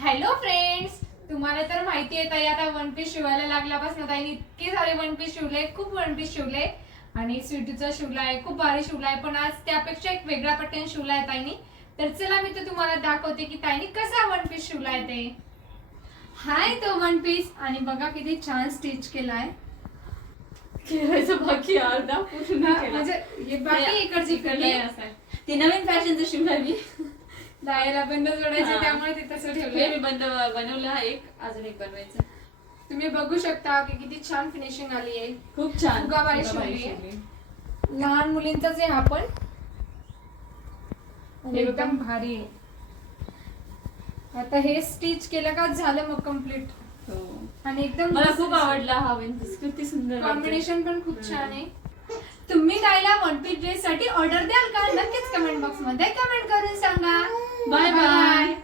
Hello friends, तुम्हाला तर माहिती आहे ताई आता वन पीस शिवायला लागल्यापासून ताईने इतके सारे वन पीस शिवले, खूप वन पीस शिवले आणि स्वीटूचा शिवलाय, खूप भारी शिवलाय. पण आज त्यापेक्षा एक वेगळा पॅटर्न शिवलाय ताईने. तर चला मी तर तुम्हाला दाखवते की ताईने कसा वन पीस शिवलाय ते. हाय तो वन पीस आणि बघा किती छान स्टिच केलाय. केलायचं बाकी अर्धा पूर्ण म्हणजे हे बाकी इकडची केलंय असं. ती नवीन फॅशनचं शिवलंय मी. डायला बंद जोडायचं हा. त्यामुळे ते तसं हे ठेवलंय. मी बनवलं हा एक, अजून एक बनवायचं. तुम्ही बघू शकता की किती छान फिनिशिंग आली आहे. खूप छान फुगाबाई फुगाबाई शिवली आहे. शिवली. लहान मुलींचाच आहे हा पण. हे एकदम भारी आहे. आता हे स्टिच केलं का झालं मग कम्प्लीट. हो. आणि एकदम मला खूप आवडला हा वन पीस, किती सुंदर वाटतोय. कॉम्बिनेशन पण खूप छान आहे. तुम्ही ताईला वन पीस ड्रेस साठी ऑर्डर द्याल का? नक्कीच कमेंट बॉक्स मध्ये कमेंट करून सांगा. Bye bye.